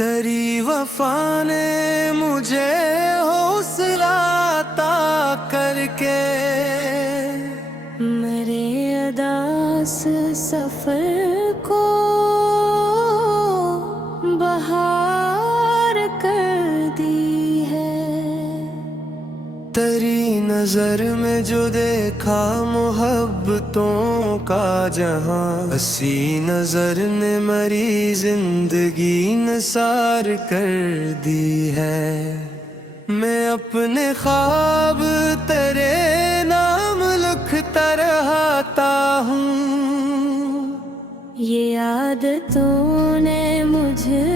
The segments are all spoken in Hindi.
तेरी वफा ने मुझे हौसला अता करके मेरे अदास सफर को बहार कर दी है। तेरी नजर में जो देखा मोहब्बतों का जहां, हसी नजर ने मेरी जिंदगी निसार कर दी है। मैं अपने ख्वाब तेरे नाम लिखता रहता हूँ। ये आदतों ने मुझे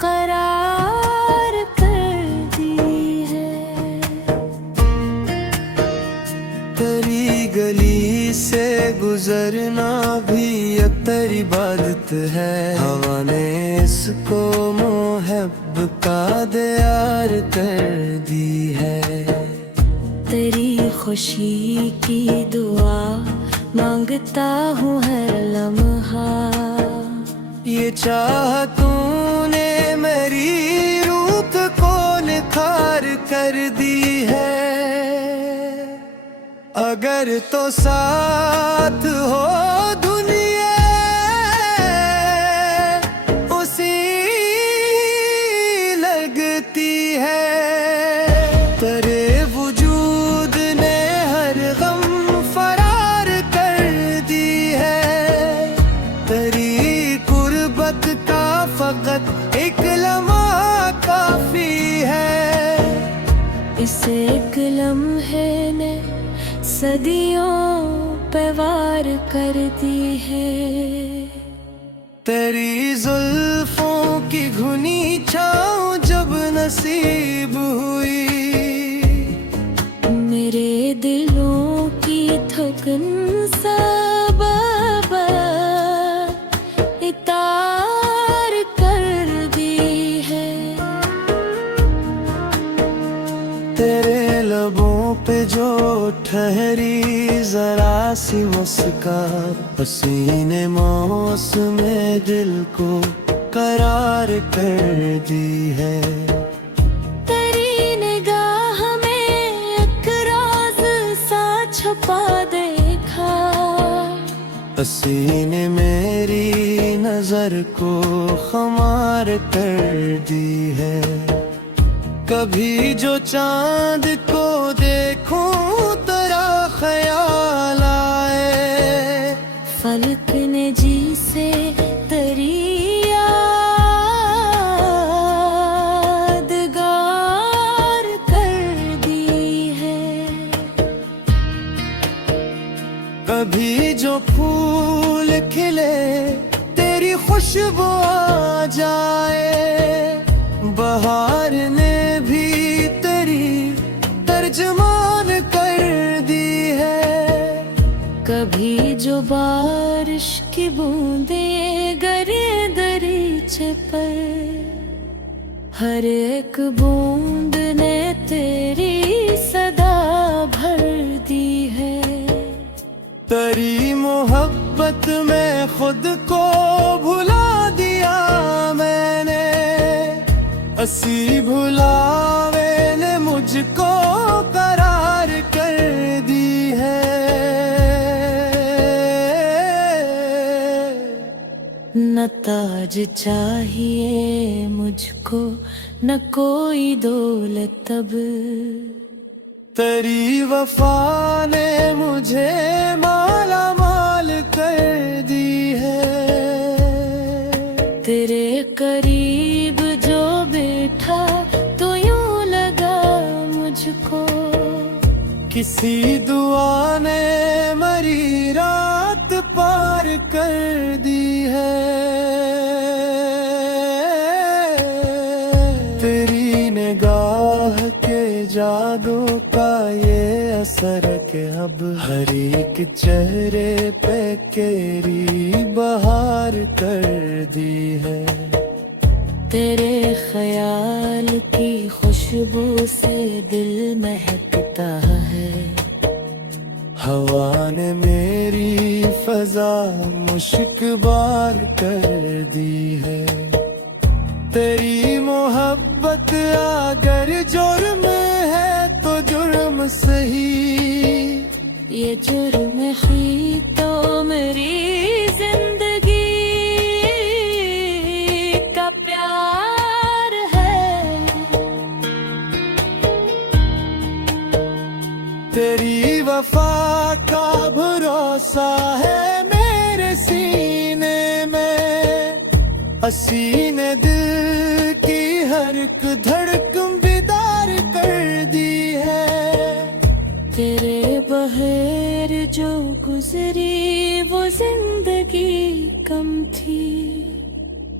करार कर दी है। तेरी गली से गुजरना भी एक तेरी इबादत है। हवा ने इसको मोहब्ब का दियार कर दी है। तेरी खुशी की दुआ मांगता हूँ हर लम्हा। ये चाह तूने मेरी रूप को निखार कर दी है। अगर तो साथ हो दुनिया उसी लगती है। तेरे वजूद ने हर गम फरार कर दी है। तेरी कुर्बत का फकत एक लम्हा काफी है। इस एक लम्हे ने सदियों पे वार कर दी है। तेरी जुल्फों की घुनी छाँव जब नसीब हुई, मेरे दिलों की थकन सब इतार कर दी है। तेरे लबों पे जो ठहरी जरा सी मुस्कान, पसीने मौसम दिल को करार कर दी है। तेरी निगाह में एक राज सा छुपा देखा। पसीने मेरी नजर को खुमार कर दी है। कभी जो चांद को देखूं तेरा ख्याल आए। फलक ने जी से तेरी यादगार कर दी है। कभी जो फूल खिले तेरी खुशबू आ जाए। बहार ने भी तेरी तर्जमान कर दी है। कभी जो बारिश की बूंदें गिरे दरीचे पर, हर एक बूंद ने तेरी सदा भर दी है। तेरी मोहब्बत में खुद को भुला दिया मैंने। हंसी भुलावे ने मुझको करार कर दी है। न ताज चाहिए मुझको न कोई दौलत अब। तेरी वफा ने मुझे माला माल कर दी है। तेरे करीब जो बैठा तो यूं लगा मुझको। किसी दुआ ने मरी रात पार कर दी है। तेरी निगाह के जादू का ये असर के अब हर एक चेहरे पे केरी बहार कर दी है। तेरे ख्याल की खुशबू से दिल महकता है। हवा ने मेरी फजा मुश्कबार कर दी है। तेरी मोहब्बत अगर जुर्म है तो जुर्म सही, ये जुर्म ही तो मेरी जिंदगी का प्यार है। तेरी वफा का भरोसा है मेरे सीने में, हसीने दिल की हर एक धड़कन बेदार कर दी है। तेरे बहर जो गुजरी वो जिंदगी कम थी,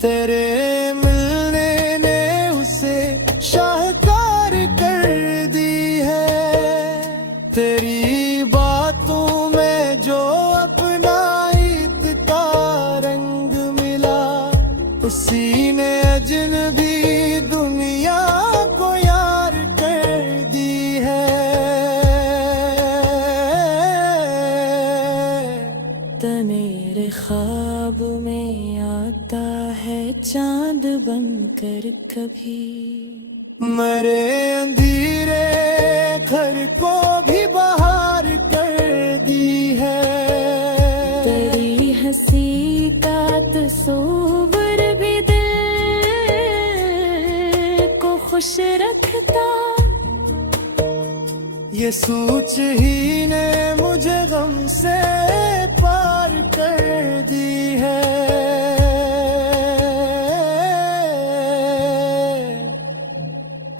तेरे मिलने ने उसे शाहकार कर दी है। तेरी बातों में जो अपना ईद का रंग मिला, उसी ने अजनबी दुनिया को यार कर दी है। मेरे ख्वाब में आता है चांद बनकर कभी, मेरे अंधेरे घर को भी बहार कर दी है। तेरी हंसी का तस्वीर भी दिल को खुश रखता, ये सोच ही ने मुझे गम से पार कर दी है।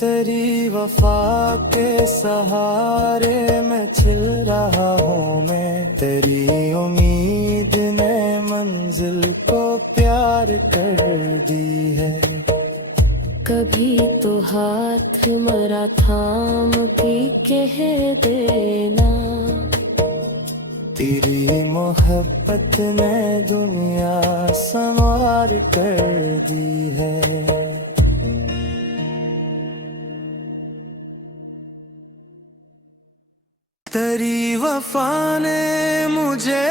तेरी वफा के सहारे मैं छिल रहा हूँ मैं, तेरी उम्मीद ने मंजिल को प्यार कर दी है। कभी तो हाथ मरा थाम के कह देना, तेरी मोहब्बत ने दुनिया संवार कर दी है। तेरी वफा ने मुझे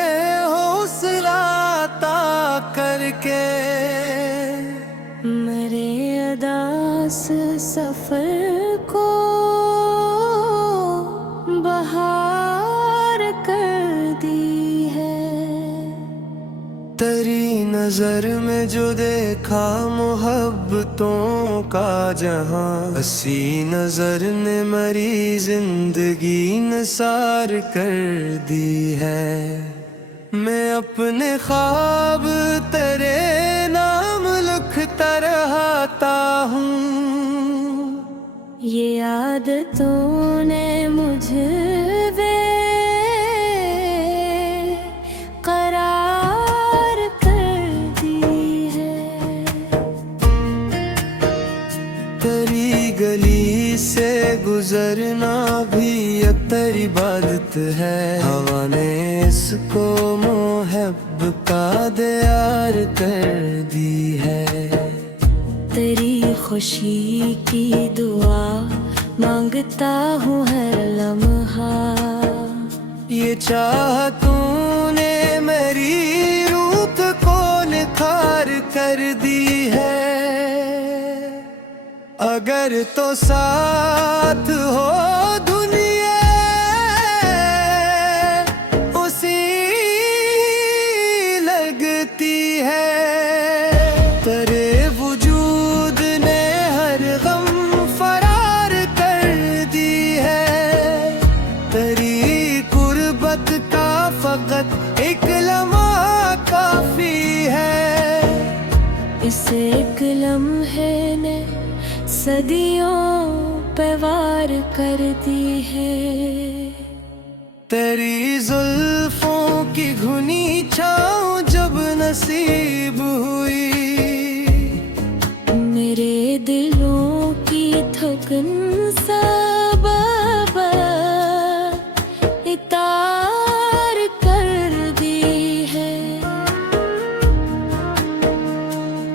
हौसला अता करके, मेरे अदास सफर को बहार कर दी है। तेरी नजर में जो देखा मोहब्बतों का जहां, हसी नजर ने मरी जिंदगी निसार कर दी है। मैं अपने ख्वाब तेरे नाम लिखता रहता हूँ, ये आदतों ने मुझे करार कर दी है। तेरी गली से गुजरना भी अक्तर इबादत है। हवा ने इसको मोहब्बत का दियार कर दी है। तेरी खुशी की दुआ मांगता हूँ हर लम्हा, ये चाह तूने मेरी रूत को निखार कर दी है। अगर तो साथ हो दुनिया उसी लगती है। तेरे वजूद ने हर गम फरार कर दी है। तेरी कुर्बत का फकत एक लम्हा काफी है। इस एक लम्हे ने सदियों पे वार कर दी है। तेरी जुल्फों की घुनी छाँव जब नसीब हुई, मेरे दिलों की थकन सब इतार कर दी है।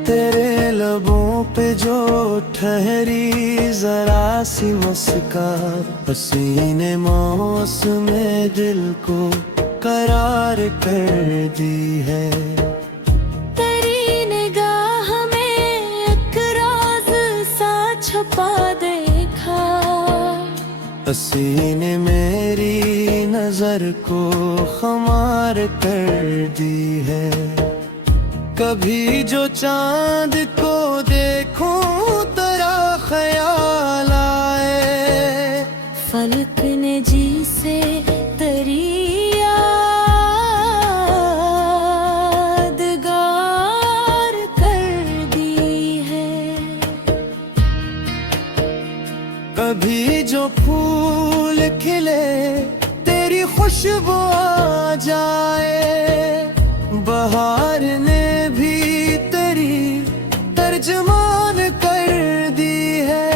तेरे लबों पे जो ठहरी जरा सी मुस्कान, पसीने मौसमे दिल को करार कर दी है। तेरी निगाह में एक राज सा छुपा देखा, पसीने मेरी नजर को खुमार कर दी है। कभी जो चांद को देखूं तेरा ख्याल आए, फलक ने जी से तेरी यादगार कर दी है। कभी जो फूल खिले तेरी खुशबू आ जाए, बहार ने भी तेरी तर्जमान कर दी है।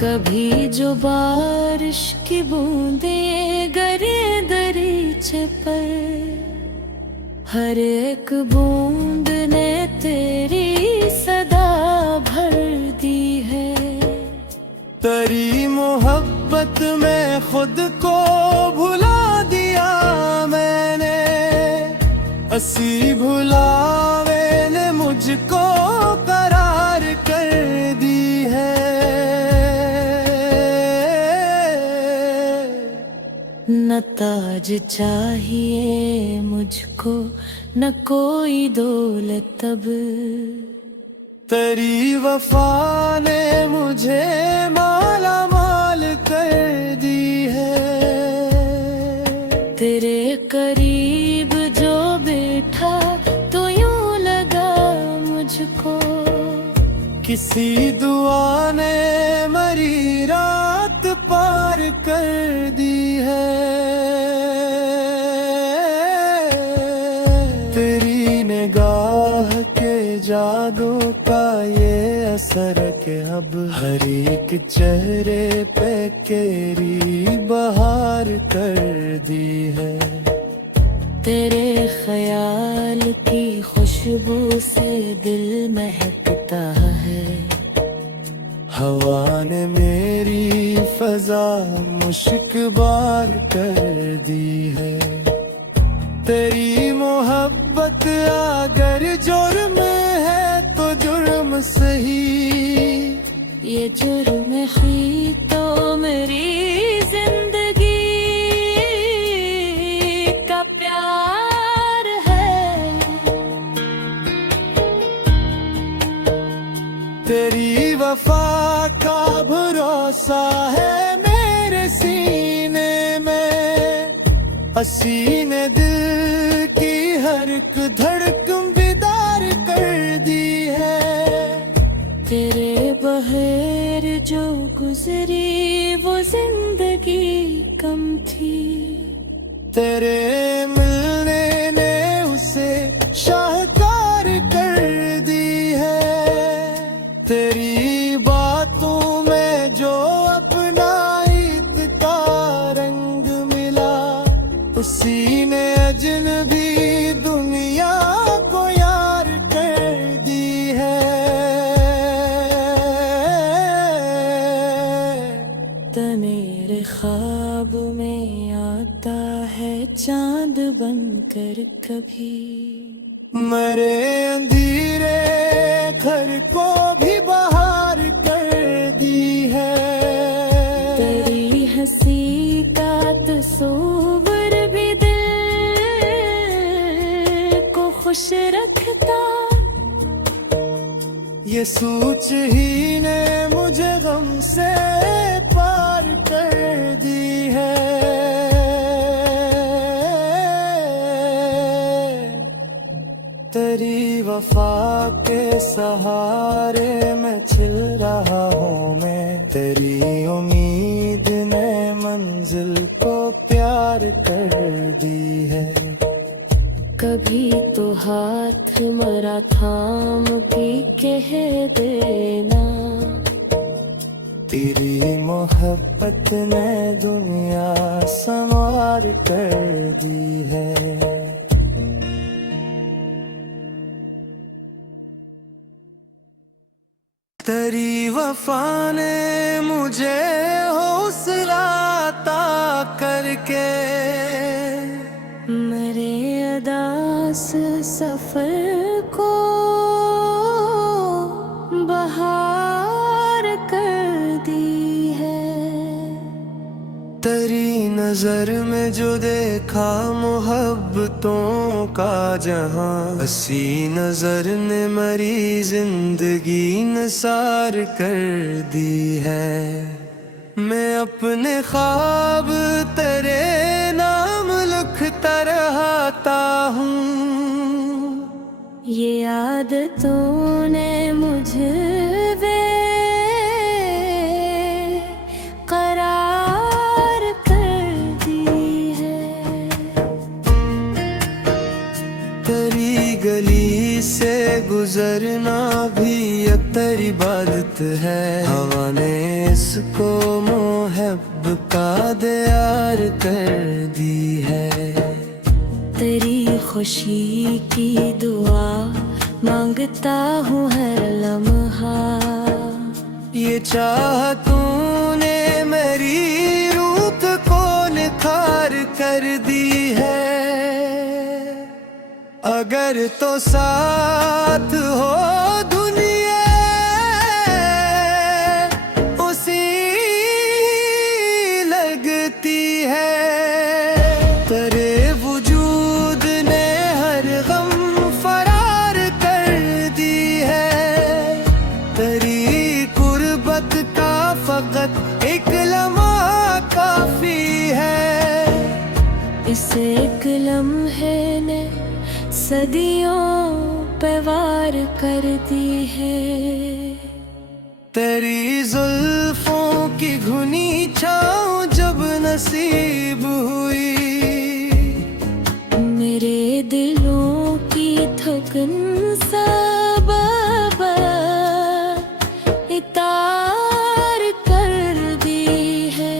कभी जो बारिश की बूंदें गिरे दरीचे पर, हर एक बूंद ने तेरी सदा भर दी है। तेरी मोहब्बत में खुद को भुला दिया मैंने, हंसी भुलावे ने मुझको करार कर दी है। न ताज चाहिए मुझको, न कोई दौलत अब, तेरी वफा ने मुझे माला माल कर दी है। तेरे करीब जो बैठा तो यूं लगा मुझको, किसी दुआ ने मरी रात पार कर दी है। तेरी निगाह के जादू का ये असर के अब हर एक चेहरे पे केरी बहार कर दी है। तेरे ख्याल की खुशबू से दिल महकता है, हवा ने मेरी फजा मुश्कबार कर दी है। तेरी मोहब्बत अगर जुर्म है तो जुर्म सही, ये जुर्म ही तो मेरी जिंदगी का प्यार है। तेरी वफा का भरोसा है मेरे सीने में, हसीने दिल की हर एक धड़कन बेदार कर दी है। तेरे बहर जो गुजरी वो जिंदगी कम थी, तेरे मिलने ने उसे शाहकार कर दी है। तेरी बातों में जो अपना ईद का रंग मिला, उसी ने अजनबी दुनिया को यार कर दी है। मेरे ख्वाब में आता है चांद बनकर कभी, मेरे अंधेरे घर को भी बहार कर दी है। तेरी हंसी का तस्वीर भी दिल को खुश रखता, ये सोच ही ने मुझे गम से पार कर दी है। तेरी वफा के सहारे मैं छिल रहा हूँ मैं, तेरी उम्मीद ने मंजिल को प्यार कर दी है। कभी तो हाथ मरा थाम के कह देना, तेरी मोहब्बत ने दुनिया संवार कर दी है। तेरी वफा ने मुझे हौसला अता करके मेरे अदास सफर को बहार कर दी है। तेरी नजर में जो देखा मोहब्बतों का जहां, हसी नजर ने मेरी जिंदगी निसार कर दी है। मैं अपने ख्वाब तेरे नाम लिखता रहता हूँ। ये आदतों ने मुझे करार कर दी है। तेरी गली से गुजरना भी एक तेरी इबादत है। हवा ने इसको मोहब्ब का दियार कर दी है। तेरी खुशी की दुआ मांगता हूँ हर लम्हा। ये चाह तूने मेरी रूप को निखार कर दी है। अगर तो साथ हो दुनिया उसी लगती है। तेरे वजूद ने हर गम फरार कर दी है। तेरी कुर्बत का फकत एक लम्हा काफी है। इस एक लम्हे ने सदियों पे वार कर दी है। तेरी जुल्फों की घुनी छाँव जब नसीब हुई, मेरे दिलों की थकन सब इतार कर दी है।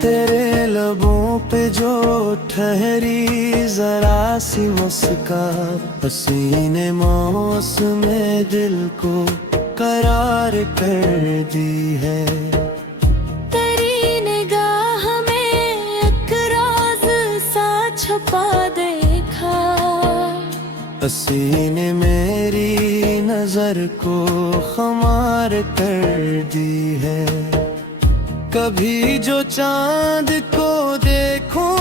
तेरे लबों पे जो ठहरी जरा सी मुस्कान, हसीने मौसम दिल को करार कर दी है। तेरी निगाह में एक राज सा छुपा देखा। हसीने मेरी नजर को खुमार कर दी है। कभी जो चांद को देखूं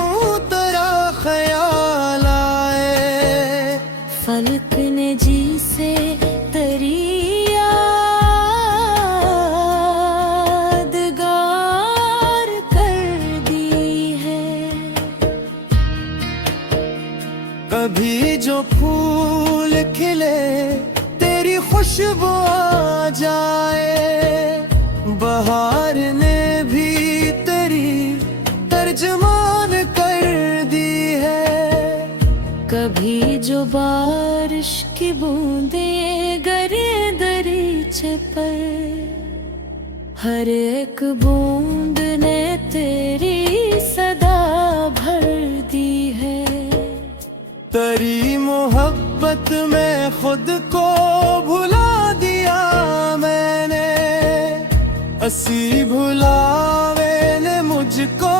तेरा ख्याल आए। फलक ने जी से तेरी यादगार कर दी है। कभी जो फूल खिले तेरी खुशबू आ जाए। बहार ने भी तेरी तर्जमान कर दी है। कभी जो बारिश की बूंदें गिरे दरीचे पर, हर एक बूंद ने तेरी सदा भर दी है। तेरी मोहब्बत में खुद को भुला दिया मैंने। हंसी भुलावे ने मुझको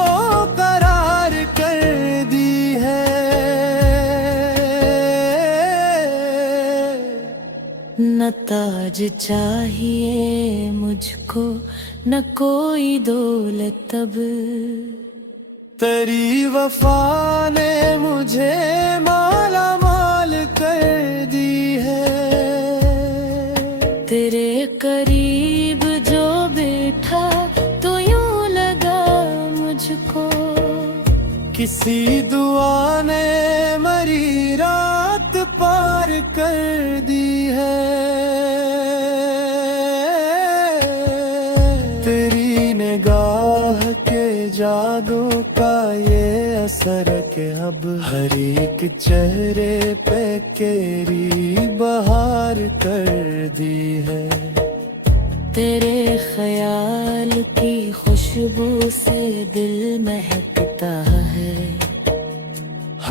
करार कर दी है। न ताज चाहिए मुझको न कोई दौलत अब। तेरी वफा ने मुझे माला माल कर दी है। तेरे करीब जो बैठा तो यूं लगा मुझको। किसी दुआ ने मरी रात पार कर दी है। तेरी निगाह के जादू का ये असर के अब हर एक चेहरे पे केरी बहार कर दी है। तेरे ख्याल की खुशबू से दिल महकता है।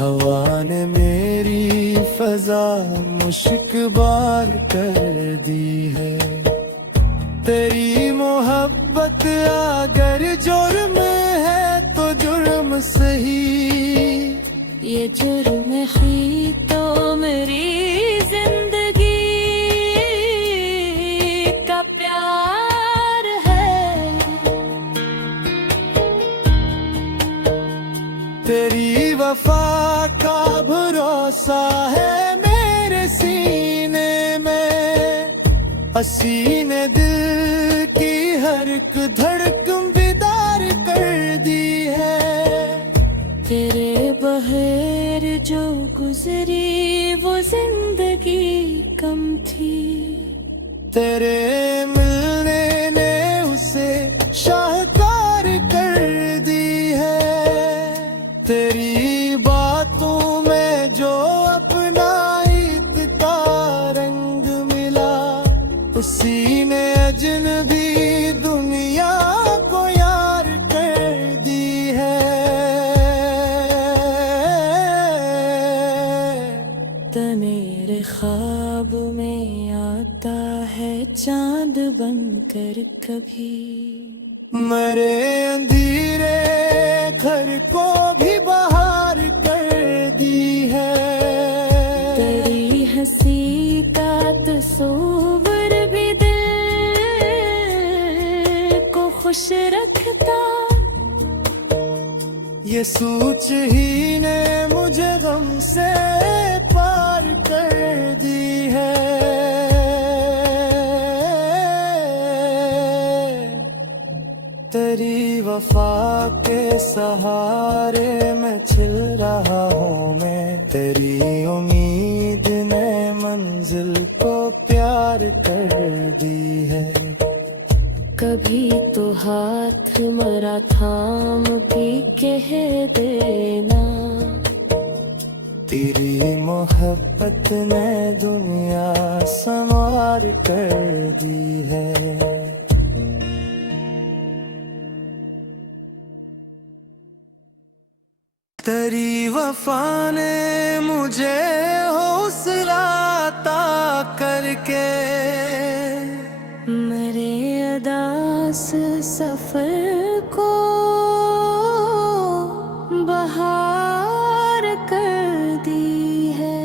हवा ने मेरी फजा मुश्कबार कर दी है। तेरी मोहब्बत अगर जुर्म है तो जुर्म सही, ये जुर्म ही तो मेरी जिंदगी का प्यार है। तेरी वफा का भरोसा है मेरे सीने में, हसीने दिल की हर एक धड़कन बेदार कर दी है। तेरे बगैर जो गुजरी वो जिंदगी कम थी, तेरे मिलने ने उसे शाहकार कर दी है। तेरी बातों में जो अपना ईद का रंग मिला, उसी ने अजनबी दुनिया को यार कर दी है। तो मेरे ख्वाब में आता है चांद बनकर कभी, मेरे अंधेरे घर को भी बाहर कर दी है। तेरी हंसी का तस्वीर भी दिल को खुश रखता, ये सोच ही ने मुझे गम से पार कर दी है। तेरी वफा के सहारे मैं छिल रहा हूँ मैं, तेरी उम्मीद ने मंजिल को प्यार कर दी है। कभी तो हाथ मरा थाम के कह देना, तेरी मोहब्बत ने दुनिया संवार कर दी है। तेरी वफा ने मुझे हौसला अता करके, मेरे अदास सफर को बहार कर दी है।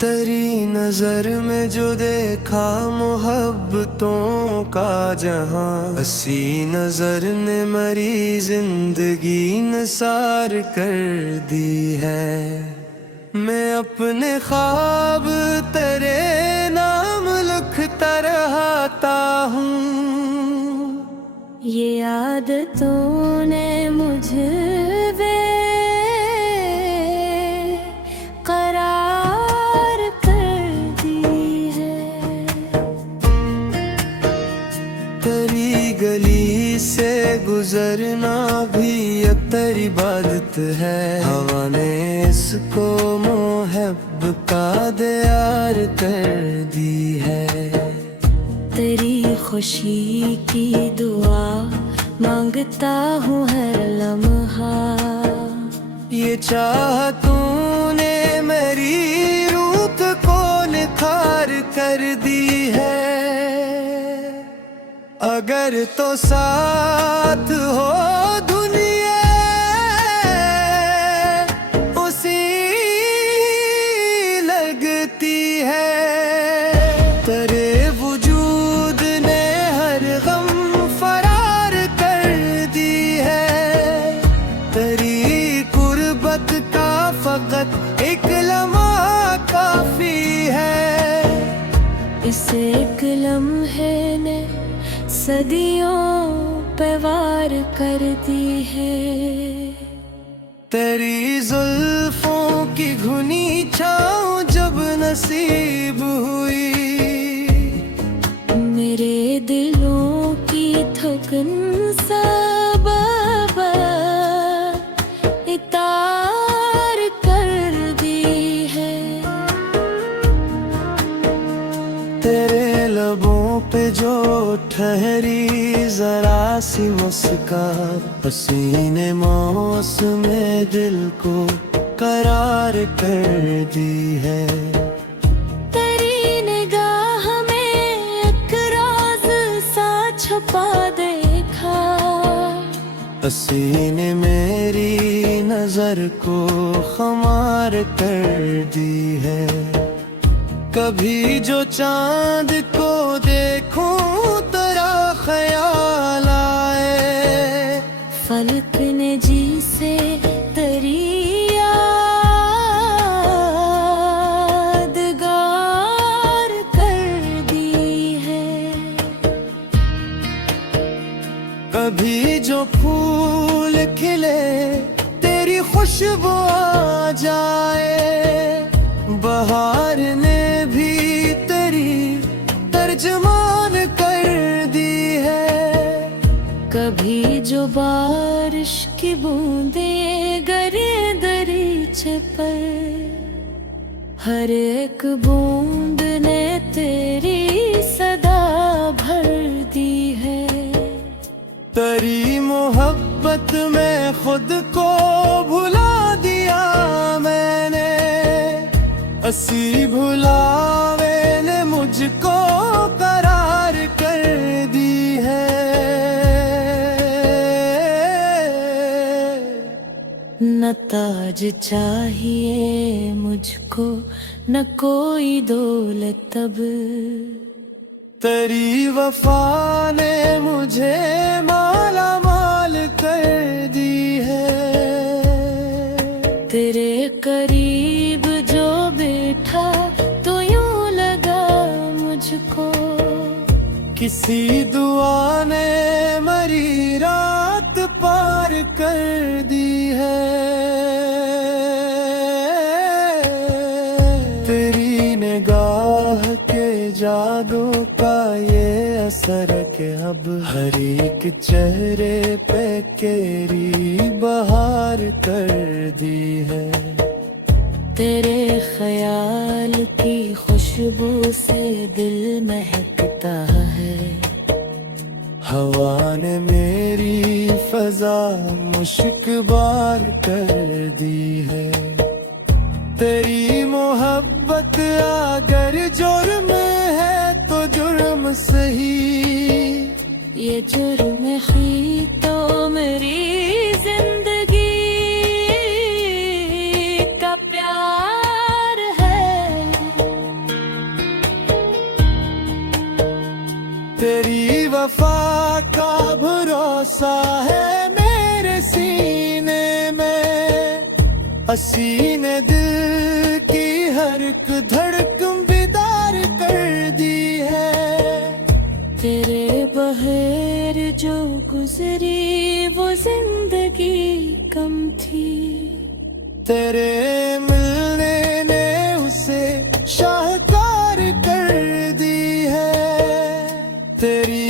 तेरी नजर में जो देखा मोहब्बतों का जहां, हसी नजर ने मरी जिंदगी निसार कर दी है। मैं अपने ख्वाब तेरे नाम लिखता रहता हूँ, ये आदतों ने मुझे करार कर दी है। तेरी गली से गुजरना भी अक्तर इबादत है। हवा ने इसको मोहब्ब का दियार कर दी है। तेरी खुशी की दुआ मांगता हूँ हर लम्हा, ये चाह तूने मेरी रूत को निखार कर दी है। अगर तो साथ हो दुनिया उसी लगती है। तेरे वजूद ने हर गम फरार कर दी है। तेरी कुर्बत का फकत एक लम्हा काफी है। इस एक लम्हे ने सदियों पे वार कर दी है। तेरी जुल्फों की घुनी छाँव जब नसीब हुई, मेरे दिलों की थकन सब इतार कर दी है। तेरे लबों पे जो ठहरी जरा सी मुस्कान, हसीने मौसम दिल को करार कर दी है। तेरी निगाह में एक राज सा छुपा देखा, हसीने मेरी नजर को खुमार कर दी है। कभी जो चांद को देखूं तेरा ख्याल आए, फलक ने जी से तेरी यादगार कर दी है। कभी जो फूल खिले तेरी खुशबू आ जाए, बहार ने भी तेरी तर्जमान कर दी है। कभी जो बारिश की बूंदें गिरे दरीचे पर, हर एक बूंद ने तेरी सदा भर दी है। तेरी मोहब्बत में खुद को भुला दिया मैंने, हंसी भुलावे ने मुझको करार कर दी है। न ताज चाहिए मुझको, न कोई दौलत अब, तेरी वफा ने मुझे माला माल कर दी है। तेरे करीब जो बैठा तो यूं लगा मुझको, किसी दुआ ने मरी रात पार कर दी है। तेरी निगाह के जादू का ये असर के अब हर एक चेहरे पे केरी बहार कर दी है। तेरे ख्याल की खुशबू से दिल महकता है, हवा ने मेरी फजा मुश्कबार कर दी है। तेरी मोहब्बत अगर जुर्म है तो जुर्म सही, ये जुर्म ही तो मेरी जिंदगी का प्यार है। तेरी वफा का भरोसा है मेरे सीने में, हसीने दिल की हर एक धड़कन बेदार कर दी है। तेरे बगैर जो गुजरी वो जिंदगी कम थी, तेरे मिलने ने उसे शाहकार कर दी है। तेरी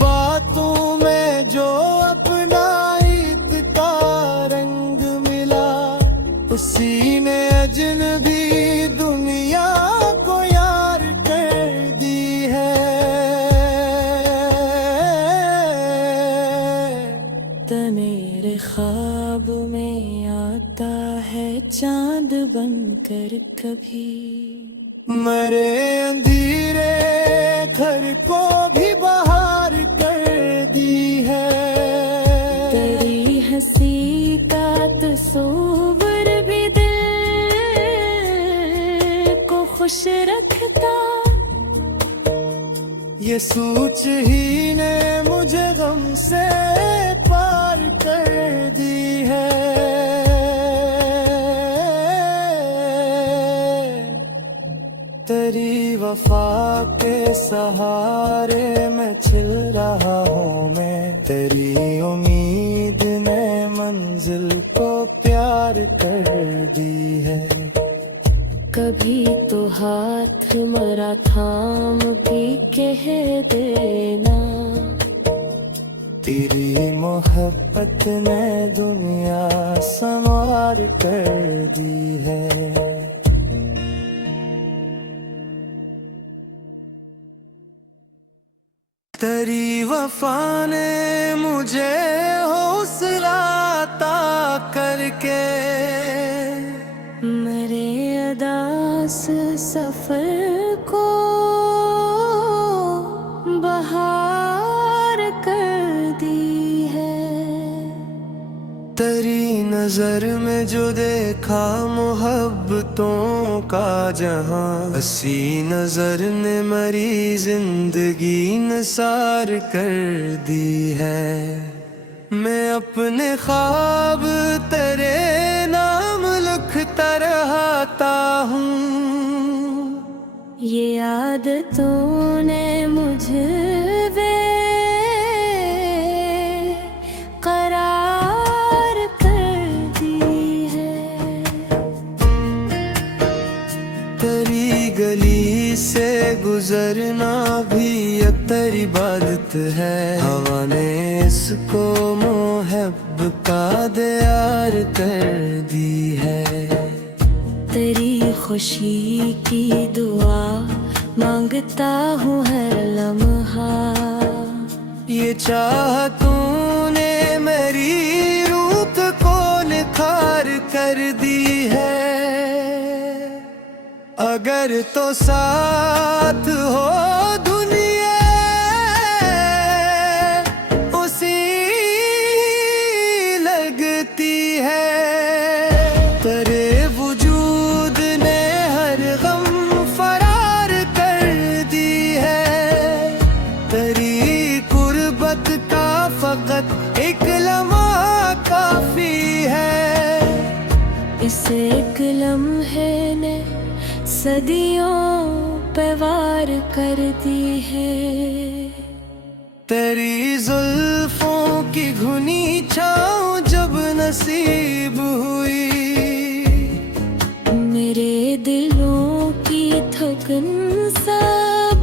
बातों में जो अपना ईद का रंग मिला, उसी ने अजनबी दुनिया को यार कर दी है। मेरे ख्वाब में आता है चांद बनकर कभी, मेरे अंधेरे घर को भी बहार कर दी है। तेरी हंसी का तस्वीर भी दिल को खुश रखता, ये सोच ही ने मुझे गम से पार कर दी है। तेरी वफा के सहारे मैं छिल रहा हूँ मैं, तेरी उम्मीद ने मंजिल को प्यार कर दी है। कभी तो हाथ मरा थाम के कह देना, तेरी मोहब्बत ने दुनिया संवार कर दी है। वफा ने मुझे हौसला अता करके मेरे अदास सफर को बहार कर दी है। तेरी नजर में जो देखा मोहब्बतों का जहां, हसी नजर ने मेरी जिंदगी निसार कर दी है। मैं अपने ख्वाब तेरे नाम लिखता रहता हूँ। ये आदतों ने मुझे करार कर दी है। तेरी गली से गुजरना भी एक तेरी इबादत है। हवा ने इसको मोहब्ब का दियार कर दी है। तेरी खुशी की दुआ मांगता हूँ हर लम्हा। ये चाह तूने मेरी रूप को निखार कर दी है। अगर तो साथ हो दुनिया उसी लगती है। तेरे वजूद ने हर गम फरार कर दी है। तेरी कुर्बत का फकत एक लम्हा काफी है। इस एक लम्हे ने सदियों पे वार कर दी है। तेरी जुल्फों की घुनी छाँव जब नसीब हुई, मेरे दिलों की थकन सब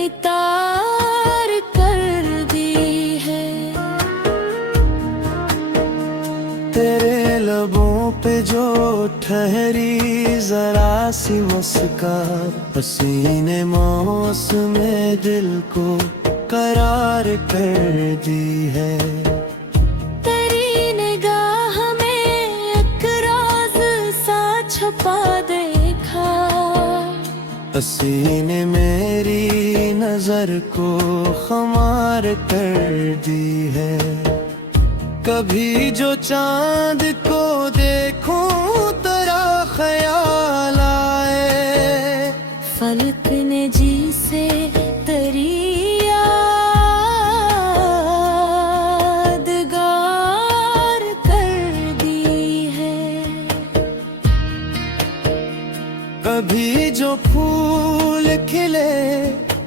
इतार कर दी है। तेरे लबों पे जो ठहरी जरा सी मुस्कान, पसीने मौसम दिल को करार कर दी है। तेरी निगाह में एक राज सा छुपा देखा। पसीने मेरी नजर को खुमार कर दी है। कभी जो चांद को देखूं तेरा ख्याल आए। फलक ने जी से तेरी यादगार कर दी है। कभी जो फूल खिले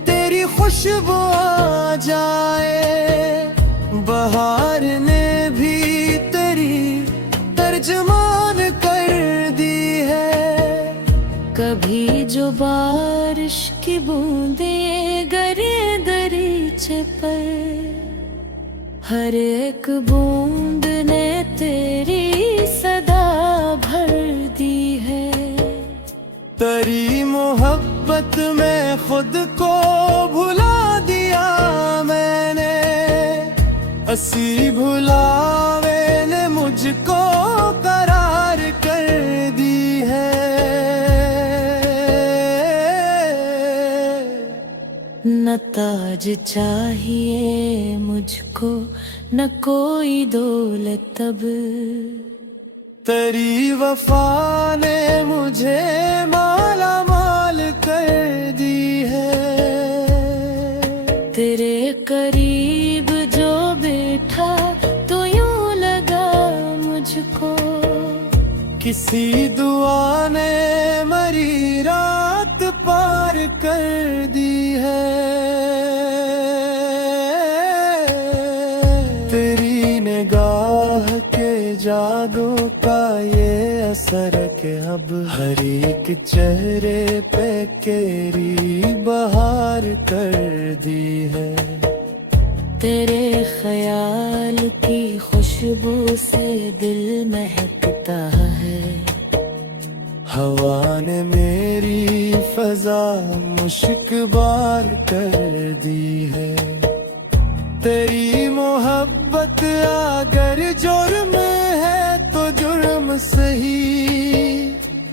तेरी खुशबू आ जाए। बहार ने भी तेरी तर्जमान कर दी है। कभी जो बारिश की बूंदें गिरे दरीचे पर, हर एक बूंद ने तेरी सदा भर दी है। तेरी मोहब्बत में खुद को भुला दिया मैंने। हंसी भुलावे ने मुझको करार कर दी है। न ताज चाहिए मुझको न कोई दौलत अब। तेरी वफा ने मुझे माला माल कर दी है। तेरे करीब जो बैठा तो यूं लगा मुझको, किसी दुआ ने मरी रात पार कर दी है। तेरी निगाह के जादू का ये असर के अब हर एक चेहरे पे केरी बहार कर दी है। तेरे ख्याल की खुशबू से दिल महकता है। हवा ने मेरी फजा मुश्कबार कर दी है। तेरी मोहब्बत अगर जुर्म है तो जुर्म सही,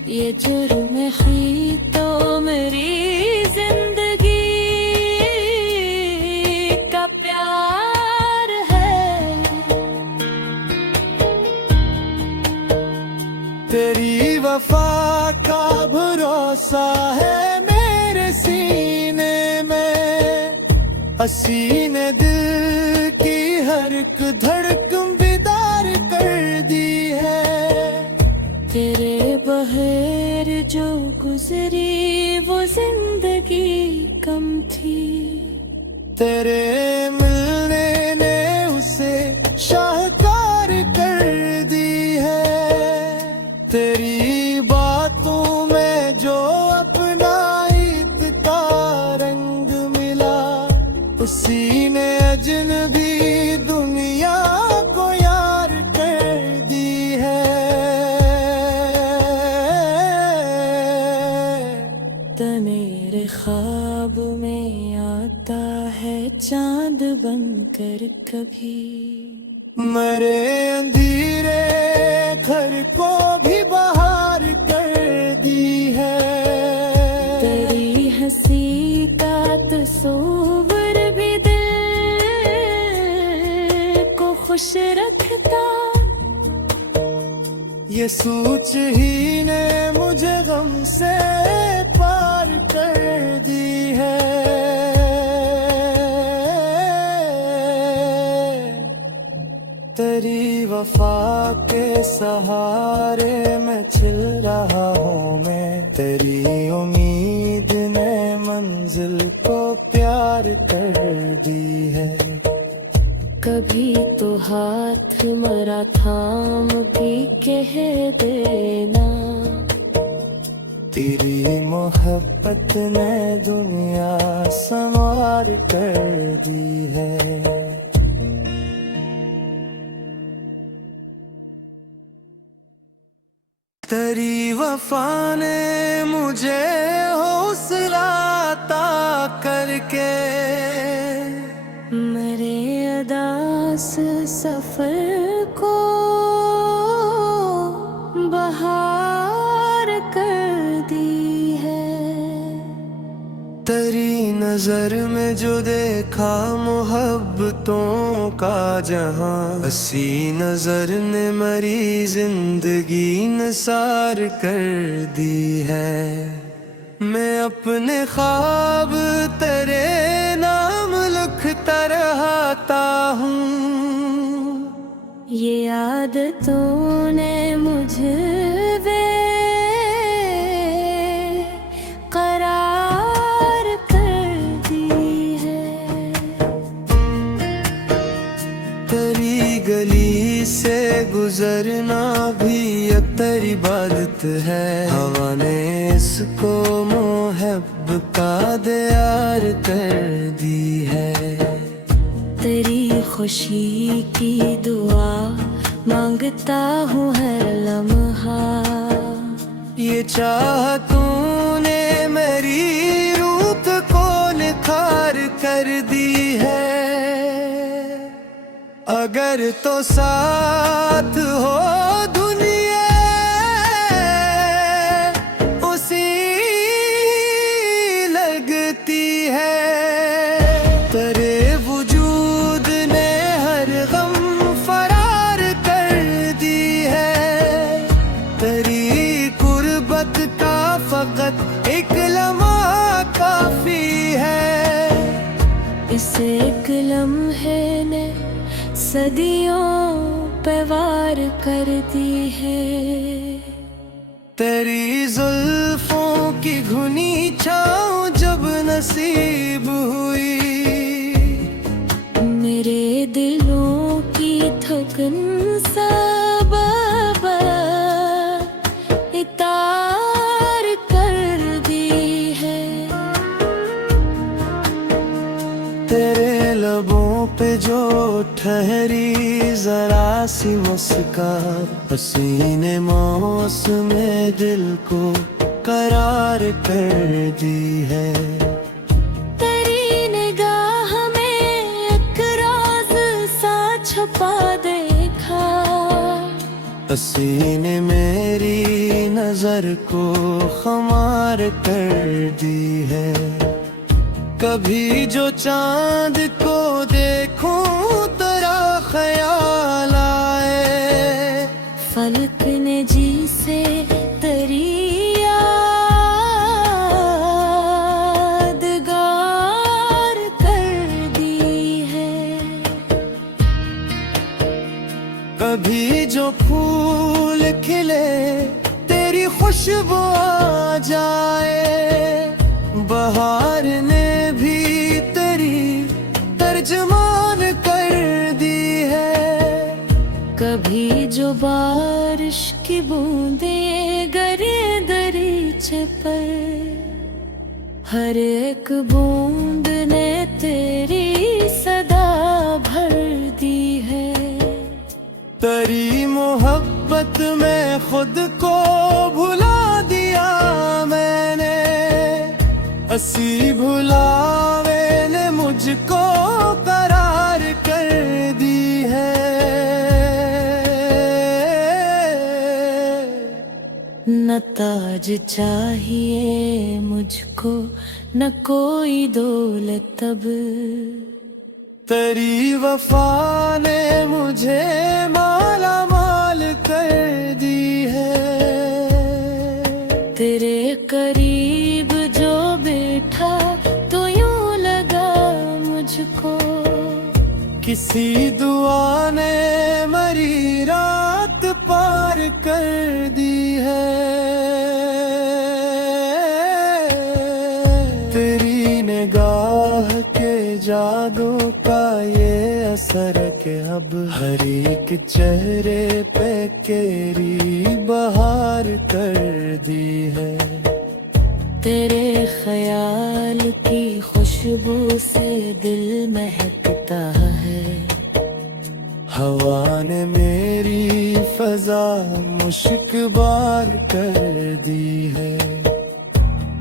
ये जुर्म ही तो मेरी जिंदगी का प्यार है। तेरी वफा का भरोसा है मेरे सीने में, हसीने दिल की हर एक धड़कन बेदार कर दी है। तेरे बगैर जो गुजरी वो जिंदगी कम थी, तेरे मिलने ने उसे शाहकार कर दी है। तेरी बातों में जो अपना ईद का रंग मिला, उसी ने अजनबी दुनिया को यार कर दी है। तो मेरे ख्वाब में आता है चांद बनकर कभी, मेरे अंधेरे घर को भी बाहर कर दी है। तेरी हंसी का तस्वीर भी दिल को खुश रखता, ये सोच ही ने मुझे गम से पार कर दी है। तेरी वफा के सहारे मैं छिल रहा हूँ मैं, तेरी उम्मीद ने मंजिल को प्यार कर दी है। कभी तो हाथ मरा थाम के कह देना, तेरी मोहब्बत ने दुनिया संवार कर दी है। तेरी वफा ने मुझे हौसला अता करके, मेरे अदास सफर को बहार कर दी है। तेरी नजर में जो देखा मोहब्बतों का जहां, हसी नजर ने मरी जिंदगी निसार कर दी है। मैं अपने ख्वाब तेरे नाम लिखता रहता हूँ, ये आदतों ने मुझे करार कर दी है। तेरी गली से गुजरना भी अतर इबादत है। हवा ने इसको मोहब्बत का दियार कर दी है। तेरी खुशी की दुआ मांगता हूँ हर लम्हा, ये चाह तूने मेरी रूत को निखार कर दी है। अगर तो साथ हो दुनिया उसी लगती है। तेरे वजूद ने हर गम फरार कर दी है। तेरी कुर्बत का फकत एक लम्हा काफी है। इस एक लम्हे ने सदियों पे वार कर दी है। तेरी जुल्फों की घुनी छाँव जब नसीब हुई, मेरे दिलों की थकन सब इतार कर दी है। तेरे लबों पे जो ठहरी जरा सी मुस्कान, हसीने मौसम दिल को करार कर दी है। तेरी निगाह में एक राज सा छुपा देखा, हसीने मेरी नजर को खुमार कर दी है। कभी जो चांद को देखूं तेरा ख्याल आए, फलक ने जी से तेरी यादगार कर दी है। कभी जो फूल खिले तेरी खुशबू आ जाए, बहार ने भी तेरी तर्जमान कर दी है। कभी जो बारिश की बूंदें गिरे दरीचे पर, हर एक बूंद ने तेरी सदा भर दी है। तेरी मोहब्बत में खुद को भुला दिया मैंने, हंसी भुलावे ने मुझको करार कर दी है। न ताज चाहिए मुझको, न कोई दौलत अब, तेरी वफा ने मुझे माला माल कर दी है। तेरे करीब जो बैठा तो यूं लगा मुझको, किसी दुआ ने मरी रात पार कर दी है। तेरी निगाह के जादू का ये असर के अब हर एक चेहरे पे केरी बहार कर दी है। तेरे ख्याल की खुशबू से दिल महकता है, हवा ने मेरी फजा मुश्कबार कर दी है।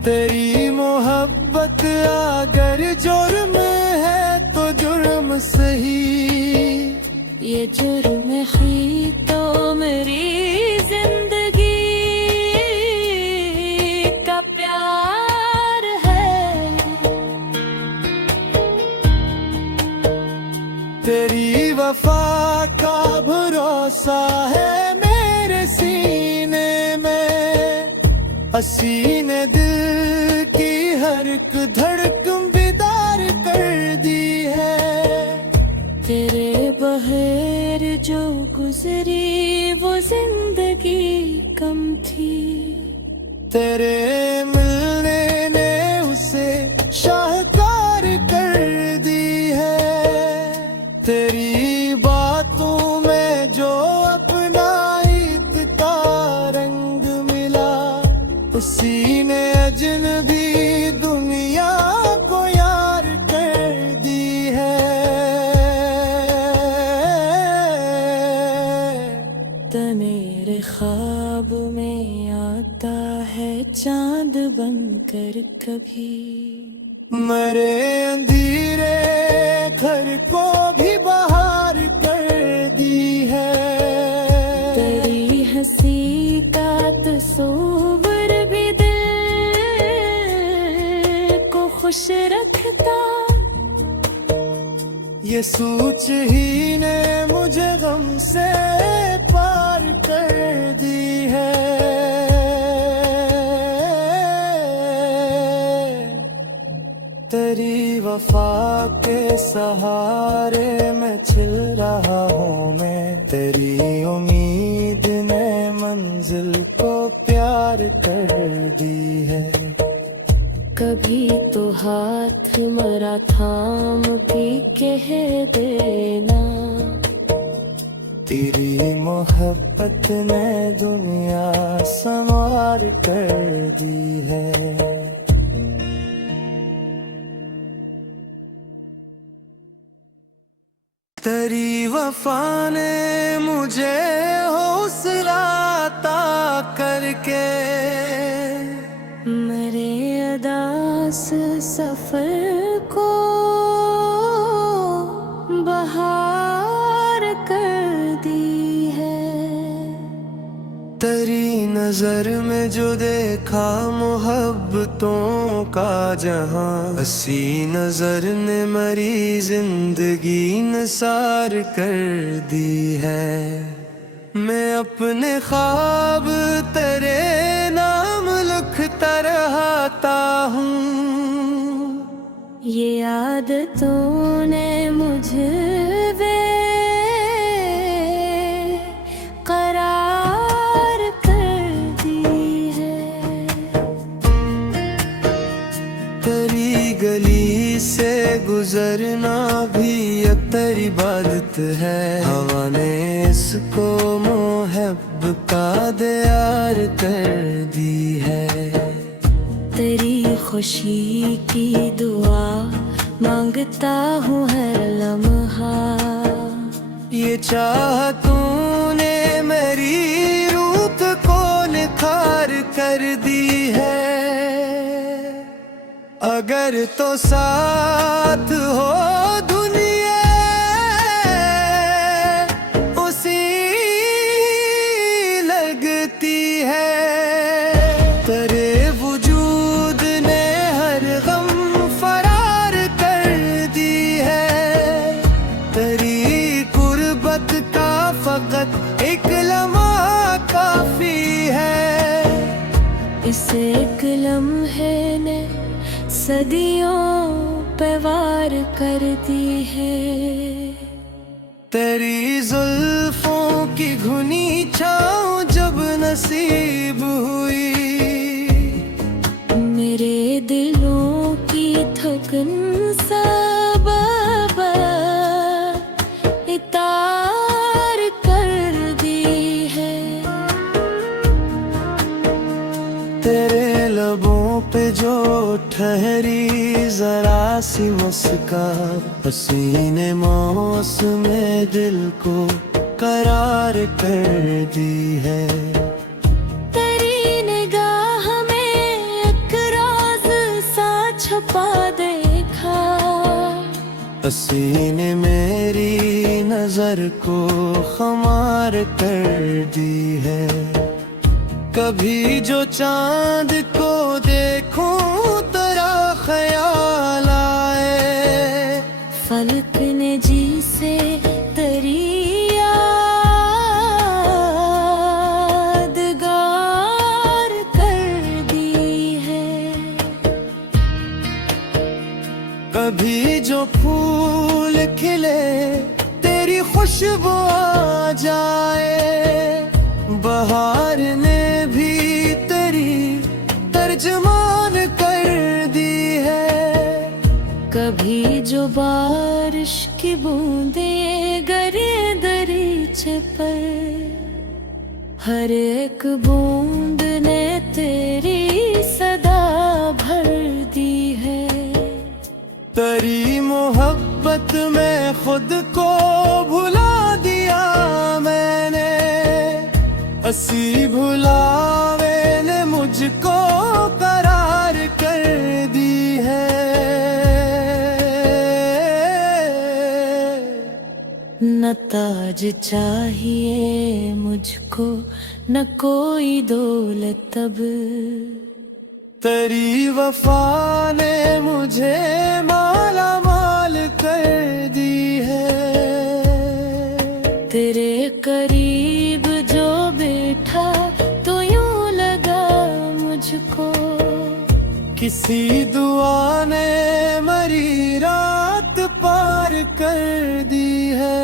तेरी मोहब्बत अगर जुर्म है तो जुर्म सही, ये जुर्म ही तो मेरी जिंदगी का प्यार है। तेरी वफा का भरोसा है मेरे सीने में, हसीने दिल की हर एक धड़कन बेदार कर दी है। तेरे बगैर जो गुजरी वो जिंदगी कम थी, तेरे मिलने ने उसे शाहकार कर दी है। तेरी बातों में जो अपना ईद का रंग मिला, उसी ने अजनबी दुनिया को यार कर दी है। तो मेरे ख्वाब में आता है चांद बनकर कभी, मेरे अंधेरे घर को भी बहार कर दी है। तेरी हंसी का तस्वीर भी दिल को खुश रखता, ये सोच ही ने मुझे गम से पार कर दी है। तेरी वफा के सहारे मैं छिल रहा हूँ मैं, तेरी उम्मीद ने मंजिल को प्यार कर दी है। कभी तो हाथ मरा थाम के कह देना, तेरी मोहब्बत ने दुनिया संवार कर दी है। तेरी वफा ने मुझे हौसला अता करके मेरे अदास सफर को बहार कर दी है। तेरी नजर में जो देखा मोहब्बतों का जहां, हसी नजर ने मेरी जिंदगी निसार कर दी है। मैं अपने ख्वाब तेरे नाम लिखता रहता हूँ। ये आदतों ने मुझे करार कर दी है। तेरी गली से गुजरना भी एक तेरी इबादत है। हवा ने इसको मोहब्ब का दियार कर दी है। तेरी खुशी की दुआ मांगता हूँ हर लम्हा। ये चाह तूने मेरी रूप को निखार कर दी है। अगर तो साथ हो दुनिया उसी लगती है। तेरे वजूद ने हर गम फरार कर दी है। तेरी कुर्बत का फकत एक लम्हा काफी है। इस एक लम्हे ने सदियों पे वार कर दी है। तेरी जुल्फों की घुनी छाँव जब नसीब हुई, मेरे दिलों की थकन सब इतार कर दी है। तेरे लबों पे जो ठहरी जरा सी मुस्कान, हसीने मौसम दिल को करार कर दी है। तेरी निगाह में एक राज सा छुपा देखा, हसीने मेरी नजर को खुमार कर दी है। कभी जो चांद को देखूं तेरा ख्याल आए, फलक ने जी से तेरी यादगार कर दी है। कभी जो फूल खिले तेरी खुशबू आ जाए, बहार ने भी तेरी तर्जमान कर दी है। कभी जो बारिश की बूंदें गिरे दरीचे पर, हर एक बूंद ने तेरी सदा भर दी है। तेरी मोहब्बत में खुद को भुला दिया मैंने, हंसी भुलावे ने मुझको करार कर दी है। न ताज चाहिए मुझको न कोई दौलत अब, तेरी वफा ने मुझे माला माल कर दी है। तेरे करीब जो बैठा तो यूं लगा मुझको, किसी दुआ ने मरी रात पार कर दी है।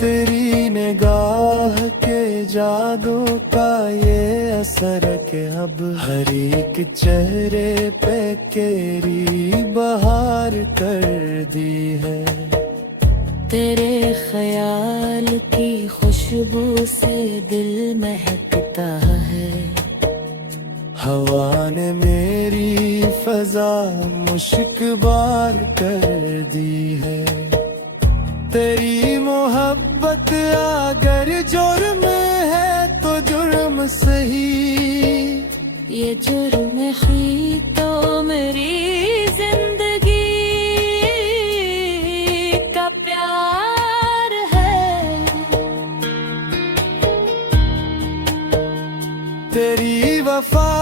तेरी निगाह के जादू का ये असर के अब हर एक चेहरे पे केरी बहार कर दी है। तेरे ख्याल की खुशबू से दिल महकता है, हवा ने मेरी फजा मुश्कबार कर दी है। तेरी मोहब्बत अगर जुर्म है तो जुर्म सही, ये जुर्म ही तो मेरी जिंदगी का प्यार है। तेरी वफा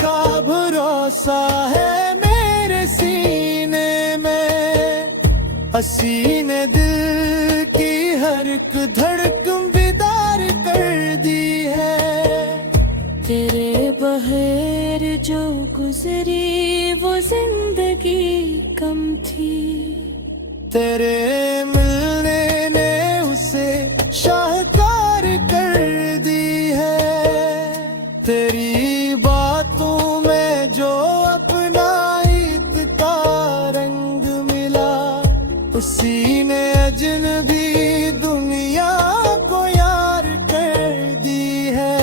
का भरोसा है मेरे सीने में, हसीने दिल की हर एक धड़कन बेदार कर दी है। तेरे बगैर जो गुजरी वो जिंदगी कम थी, तेरे मिलने ने उसे शाहकार कर दी है। तेरी बातों में जो अपना ईद का रंग मिला, उसी ने अजनबी दुनिया को यार कर दी है।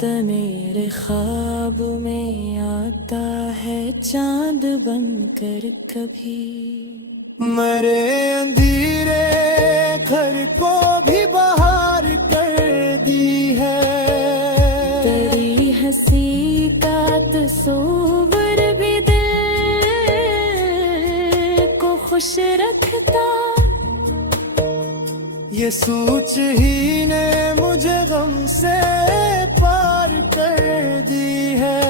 तो मेरे ख्वाब में आता है चांद बनकर कभी, मेरे अंधेरे घर को भी बाहर कर दी है। तेरी हंसी का तस्वीर भी दिल को खुश रखता, ये सोच ही ने मुझे गम से पार कर दी है।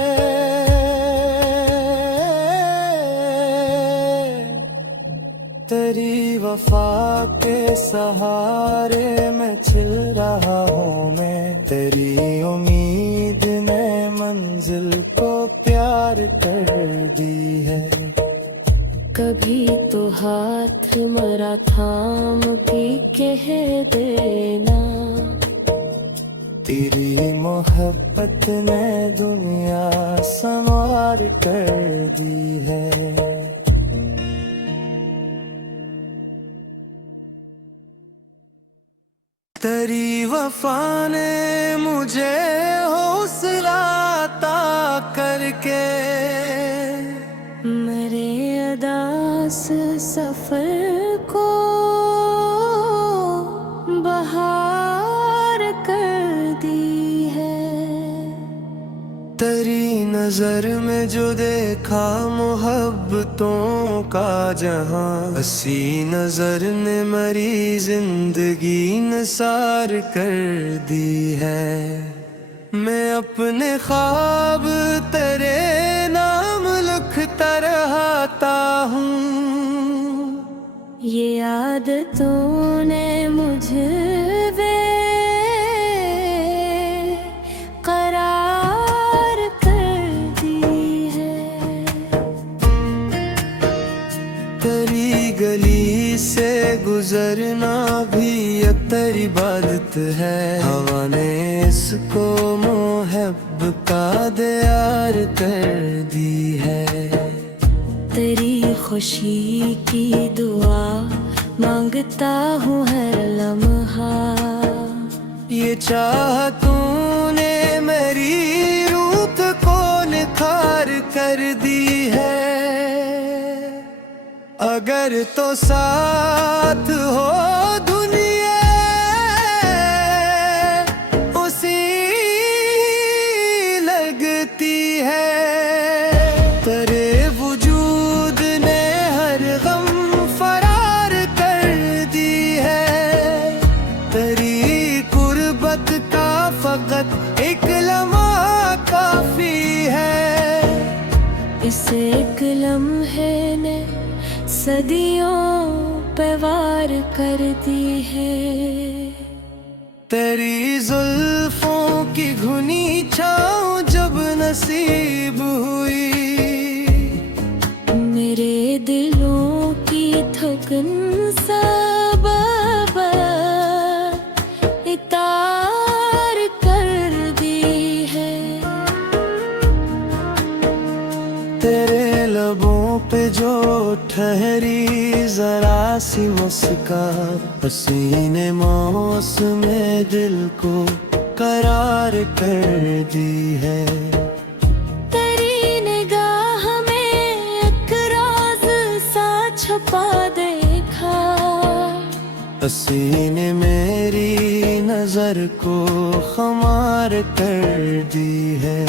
तेरी वफा के सहारे मैं छिल रहा हूँ मैं, तेरी उम्मीद ने मंजिल को प्यार कर दी है। कभी तो हाथ मरा थाम के कह देना, तेरी मोहब्बत ने दुनिया संवार कर दी है। तेरी वफा ने मुझे हौसला अता करके, मेरे अदास सफर को बहार कर दी है। तेरी नजर में जो देखा मोहब्बतों का जहां, हसी नजर ने मरी जिंदगी निसार कर दी है। मैं अपने ख्वाब तेरे नाम लिखता रहता हूँ, ये आदतों ने मुझे करार कर दी है। तेरी गली से गुजरना भी अख्तर इबादत है। हवा ने इसको मोहब्बत का दियार कर दी है। तेरी खुशी की दुआ मांगता हूँ हर लम्हा, ये चाह तूने मेरी रूप को निखार कर दी है। अगर तो साथ हो दुनिया उसी लगती है। तेरे वजूद ने हर गम फरार कर दी है। तेरी कुर्बत का फकत एक लम्हा काफी है। इस एक लम्हे ने सदियों पे वार कर दी है। तेरी जुल्फों की घुनी छाँव जब नसीब हुई, मेरे दिलों की थकन सब इतार कर दी है। तेरे लबों पे जो ठहरी जरा सी मुस्का, हसीने मौसम दिल को करार कर दी है। तेरी निगाह में एक राज सा छुपा देखा, हसीने मेरी नजर को खुमार कर दी है।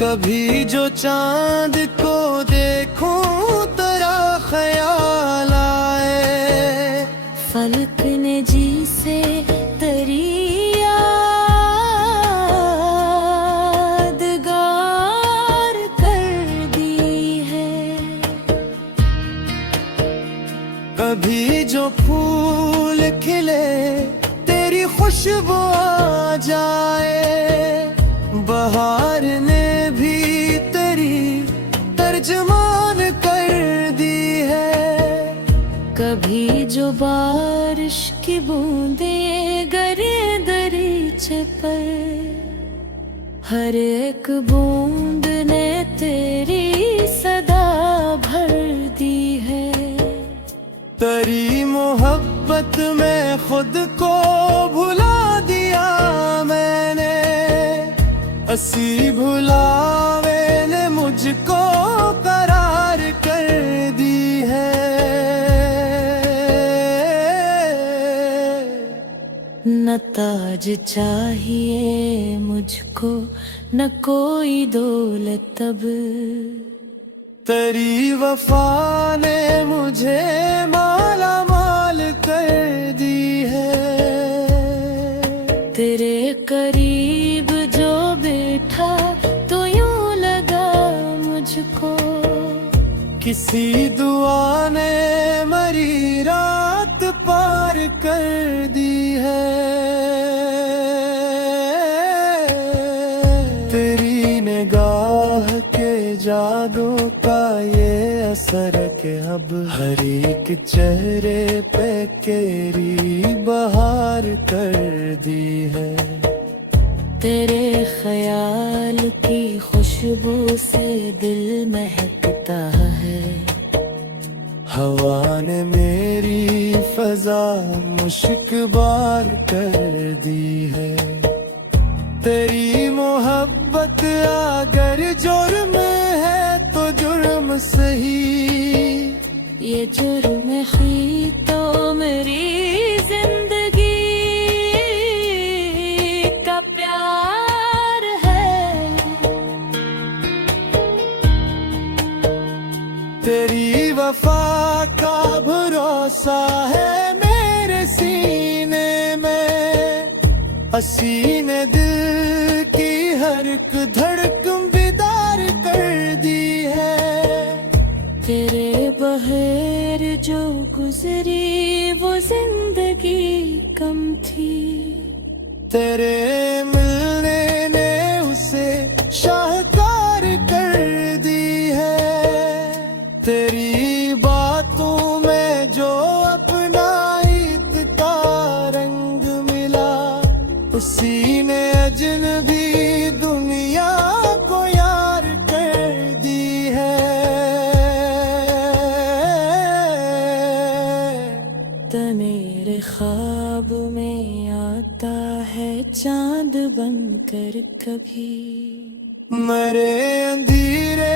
कभी जो चांद को देखूं तेरा ख्याल आए, फलक ने जी से तेरी यादगार कर दी है। कभी जो फूल खिले तेरी खुशबू आ जाए, बहार ने भी तेरी तर्जमान कर दी है। कभी जो बारिश की बूंदें गिरे दरीचे पर, हर एक बूंद ने तेरी सदा भर दी है। तेरी मोहब्बत में खुद को भुला दिया मैंने, हंसी भुलावे ने मुझको करार कर दी है। न ताज चाहिए मुझको, न कोई दौलत अब, तेरी वफा ने मुझे माला माल कर दी है। तेरे करीब जो बैठा तो यूं लगा मुझको, किसी दुआ ने मरी रात पार कर दी है। तेरी निगाह के जादू का ये असर के अब हर एक चेहरे पे केरी बहार कर दी है। तेरे ख्याल की खुशबू से दिल महकता है, हवा ने मेरी फजा मुश्कबार कर दी है। तेरी मोहब्बत अगर जुर्म है तो जुर्म सही, ये जुर्म ही तो मेरी जिंदगी का प्यार है। तेरी वफा का भरोसा है मेरे सीने में, हसीने दिल की हर एक धड़कन बेदार कर दी है। तेरे बगैर जो गुजरी वो जिंदगी कम थी, तेरे मिलने ने उसे शाहकार कर दी है। तेरी बातों में जो अपना ईद का रंग मिला, उसी ने अजनबी दुनिया को यार कर दी है। तो मेरे ख्वाब में आता है चांद बनकर कभी, मेरे अंधेरे